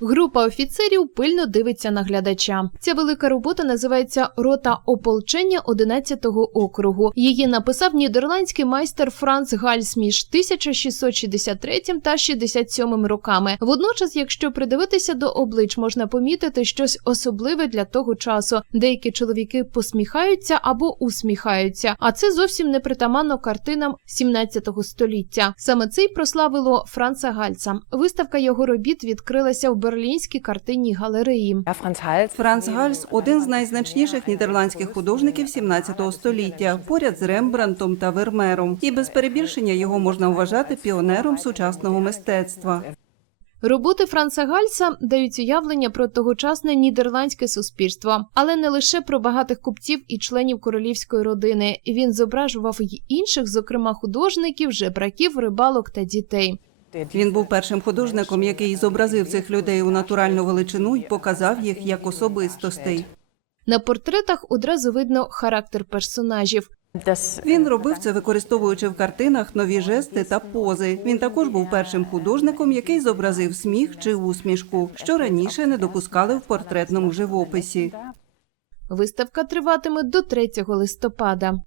Група офіцерів пильно дивиться на глядача. Ця велика робота називається Рота ополчення 11-го округу. Її написав нідерландський майстер Франц Гальс між 1663 та 67 роками. Водночас, якщо придивитися до облич, можна помітити щось особливе для того часу. Деякі чоловіки посміхаються або усміхаються, а це зовсім не притаманно картинам 17 століття. Саме це й прославило Франца Гальца. Виставка його робіт відкрилася в Берлінській картинній галереї. Франц Гальс один з найзначніших нідерландських художників 17 століття, поряд з Рембрандтом та Вермеером. І без перебільшення його можна вважати піонером сучасного мистецтва. Роботи Франца Гальса дають уявлення про тогочасне нідерландське суспільство, але не лише про багатих купців і членів королівської родини. Він зображував й інших, зокрема художників, жебраків, рибалок та дітей. Він був першим художником, який зобразив цих людей у натуральну величину і показав їх як особистостей. На портретах одразу видно характер персонажів. Він робив це, використовуючи в картинах нові жести та пози. Він також був першим художником, який зобразив сміх чи усмішку, що раніше не допускали в портретному живописі. Виставка триватиме до 3 листопада.